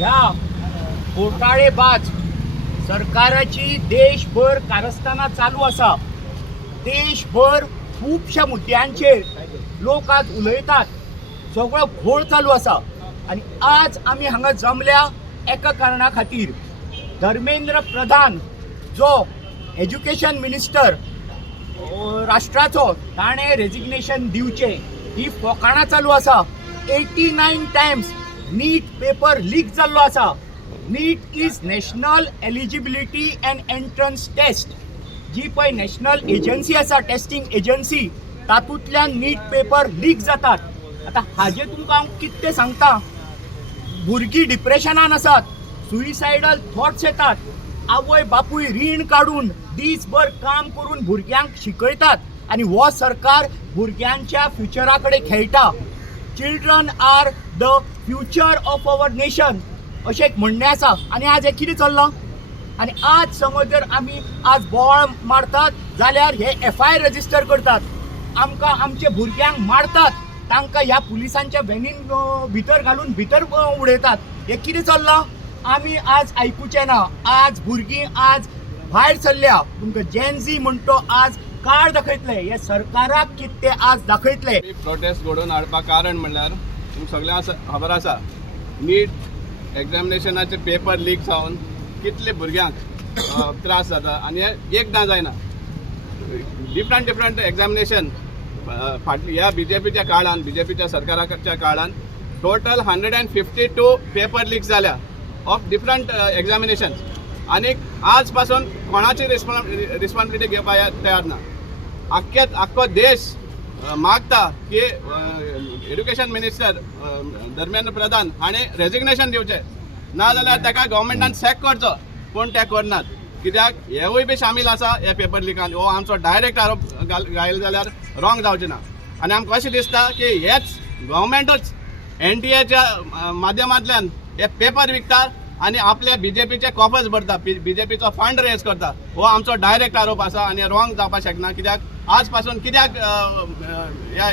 ह्या घोटाळेबाज सरकाराची देशभर कारस्थाना चालू आसा. देशभर खूबशा मुद्द्यांचेर लोक आज उलयतात. सगळो घोळ चालू आसा आणि आज आमी हांगा जमल्या एका कारणा खातीर. धर्मेंद्र प्रधान जो एज्युकेशन मिनिस्टर राष्ट्राचो ताणें रेजिग्नेशन दिवचें ही फोकाणां चालू आसा. 89 टायम्स नीट पेपर लीक जाल्लो आसा. NEET is national eligibility and entrance test, जी पळय नॅशनल एजन्सी आसा, टेस्टिंग एजन्सी, तातूंतल्यान नीट पेपर लीक जातात. आतां हाजें तुमकां हांव कितें सांगता. भुरगीं डिप्रेशनान आसात, सुइसायडल थॉट्स येतात. आवय बापूय रीण काडून दीसभर काम करून भुरग्यांक शिकयतात आनी हो सरकार भुरग्यांच्या फ्युचरा कडेन खेळटा. Children are the future of our nation अशें एक म्हणणें आसा. आनी आज हें कितें चल्लां? आनी आज समज जर आमी आज बोवाळ मारतात जाल्यार हे FIR रजिस्टर करतात. आमकां आमचे भुरग्यांक मारतात, तांकां ह्या पुलिसांच्या व्हॅनीन भितर घालून भितर उडयतात. हें कितें चल्लां? आमी आज आयकुचें ना. आज भुरगीं आज भायर सरल्या. तुमकां जेनझी म्हणटो आज कार्ड दाखयतले. हे सरकाराक कितें ते आज दाखयतले. प्रोटेस्ट घडोवन हाडपाक कारण म्हणल्यार तुमकां सगळ्यांक खबर आसा, नीट एग्जामिनेशनाचे पेपर लीक जावन कितले भुरग्यांक त्रास जाता. आनी हें एकदां जायना. डिफरंट एग्जामिनेशन फाटली ह्या BJPच्या काळान, BJPच्या सरकाराच्या काळान टोटल 152 पेपर लीक जाल्या ऑफ डिफरंट एग्जामिनेशन. आनी आज पासून कोणाची रिस्पॉन्सिबिलिटी घेवपाक तयार ना. आख्खो देश मागता की एड्युकेशन मिनिस्टर धर्मेंद्र प्रधान हाणें रेजिग्नेशन दिवचें, नाजाल्यार ताका गव्हर्मेंटान सॅक करचो. पूण ते करनात. कित्याक हेवूय बी शामील आसा ह्या पेपर लिकान. हो आमचो डायरेक्ट आरोप घायल जाल्यार रॉंग जावचें ना. आनी आमकां अशें दिसता की हेच गव्हर्मेंटूच NTA माध्यमांतल्यान हे पेपर विकता आनी आपल्या BJPचे कॉफर्स भरता, BJPचो फंड रेज करता. हो आमचो डायरेक्ट आरोप आसा आनी रॉंग जावपाक शकना. कित्याक आज पासून कित्याक ह्या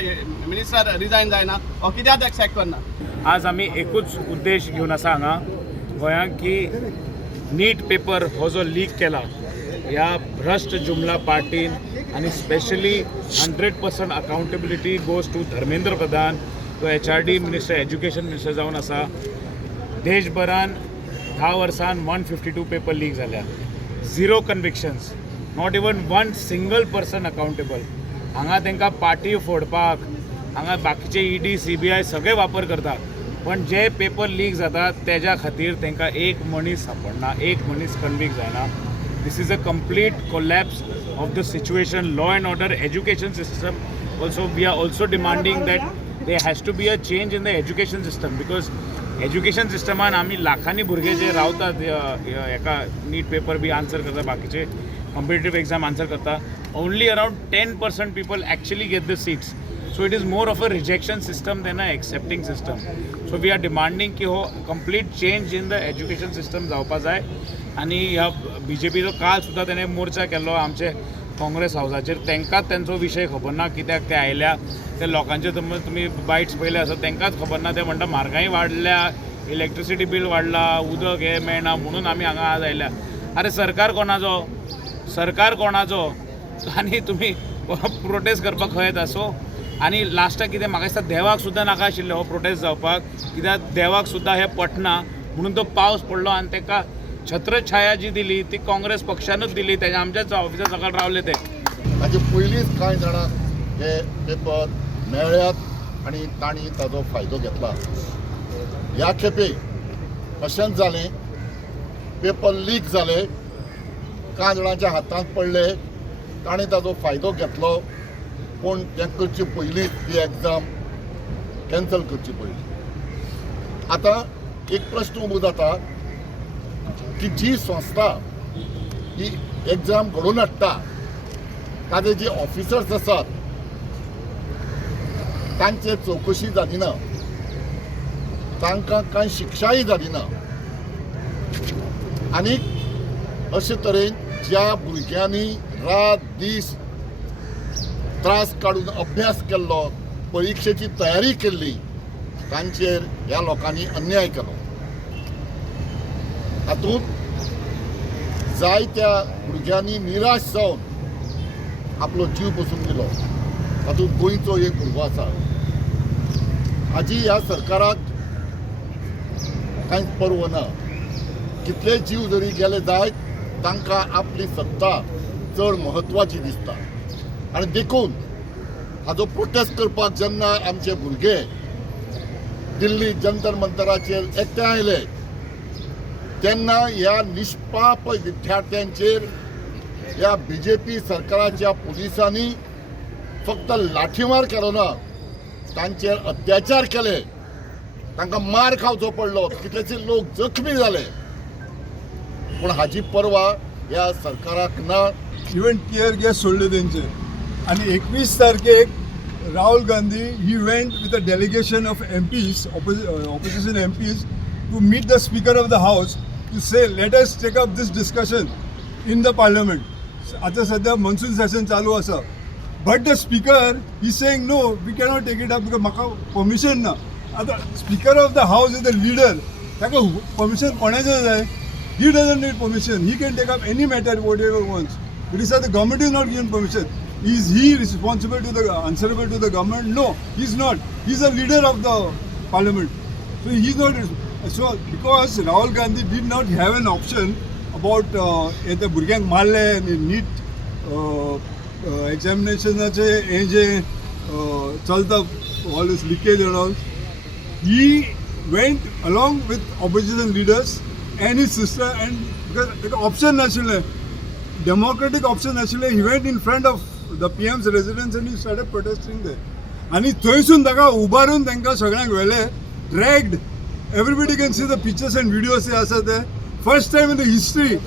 मिनिस्टर रिजायन जायना वा कित्याक ताका सॅक करना? आज आमी एकूच उद्देश घेवन आसा हांगा गोंयांत की नीट पेपर हो जो लीक केला ह्या भ्रष्ट जुमला पार्टीन आनी specially 100% accountability goes to Dharmendra Pradhan, तो HRD मिनिस्टर, एज्युकेशन मिनिस्टर जावन आसा. देशभरान 10 वर्सान 152 पेपर लीक जाल्या. 0 convictions, not even 1 single person accountable. हांगा तांकां पार्टी फोडपाक हांगा बाकीचे ED CBI सगळे वापर करता. पण जे पेपर लीक जातात तेज्या खातीर तांकां एक मनीस सापडना, एक मनीस कन्विक्ट जायना. This is a complete collapse of the situation. Law and order, education system also, we are also demanding that there has to be a change in the education system, because education सिस्टमान आमी लाखांनी भुरगे जे रावतात एका नीट paper बी answer करता, बाकीचे competitive exam answer करता, only around 10% people actually get the seats. So it is more of a rejection system than a accepting system. So we are demanding की हो complete change in the education system जावपा जाय. आनी ह्या BJPचो काल सुद्दां तेणें मोर्चा केल्लो आमचे काँग्रेस हावसाचेर. तांकांच तांचो विशय खबर ना, कित्याक ते आयल्या ते लोकांचे तुमी बायट्स पयले आसा तांकांच खबर ना. ते म्हणटा म्हारगाय वाडल्या, इलेक्ट्रिसिटी बील वाडला, उदक हे मेळना म्हणून आमी हांगा आज आयल्या. अरे सरकार कोणाचो? सरकार कोणाचो? आनी तुमी प्रोटेस्ट करपाक खंय येता? सो आनी लास्टाक कितें म्हाका दिसता देवाक सुद्दां नाका आशिल्लें हो प्रोटेस्ट जावपाक, कित्याक देवाक सुद्दां हें पटना. म्हणून तो पावस पडलो आनी ताका छत्रछाया जी दिली ती काँग्रेस पक्षानूच दिली. तेच्या आमच्याच ऑफिसा सकयल रावले ते. ताचे पयलींच कांय जाणांक हे पेपर मेळ्ळ्यात आनी तांणी ताजो फायदो घेतला. ह्या खेपे अशेंच जालें, पेपर लीक जाले, कांय जाणांच्या हातांत पडले, तांणी ताजो फायदो घेतलो. पूण तें करचे पयलींच ही एग्जाम कॅन्सल करची पडली. आतां एक प्रश्न उबो जाता की जी संस्था ही एग्जाम घडोवन हाडटा ताजे जे ऑफिसर्स आसात तांचे चौकशी जाली ना, तांकां कांय शिक्षाय जाली ना. आनीक अशे तरेन ज्या भुरग्यांनी रात दीस त्रास काडून अभ्यास केल्लो, परीक्षेची तयारी केल्ली, तांचेर ह्या लोकांनी अन्याय केलो. हातूंत जायत्या भुरग्यांनी निराश जावन आपलो जीव बसून दिलो. तातूंत गोंयचो एक भुरगो आसा. हाजी ह्या सरकाराक कांयच पर्व ना. कितले जीव जरी गेले जायत तांकां आपली सत्ता चड म्हत्वाची दिसता. आनी देखून हाजो प्रोटेस्ट करपाक जेन्ना आमचे भुरगे दिल्ली जंतर मंतराचेर एकठांय आयले तेन्ना ह्या निष्पाप विद्यार्थ्यांचेर ह्या BJP सरकाराच्या पुलिसांनी फक्त लाठीमार केलो ना, तांचेर अत्याचार केले, तांकां मार खावचो पडलो, कितलेशे लोक जखमी जाले. पूण हाजी पर्वा ह्या सरकाराक ना. इवन टियर गॅस सोडले तेंचे. आणि 21 तारखेक Rahul Gandhi he went with a delegation of MPs, opposition MPs, to meet the Speaker of the House to say let us take up this discussion in the Parliament. आता सध्या monsoon session चालू आसा. But the Speaker he saying no, we cannot take it up because म्हाका permission ना. आता Speaker of the House is the leader. ताका permission कोणाचें जाय? He doesn't need permission. He can take up any matter whatever he wants. But he said the government is not given permission. Is he responsible to the answerable to the government? No, he's not. He's the leader of the parliament. So he's not. So because Rahul Gandhi did not have an option about the भुरग्यांक मारले आनी नीट examinationaचे हे जे चलता all this leakage and all, he went along with opposition leaders and his sister, and because option national democratic option national, he went in front of the PM's residence and he started protesting there. आणि थंयसून ताका उबारून तांकां सगळ्यांक व्हेले, dragged. Everybody can see the pictures and videos आसा ते. First time in the history,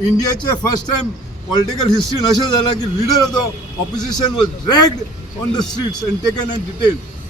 इंडियाचे first time political history अशें जाला की leader of the opposition was dragged on the streets and taken and detained.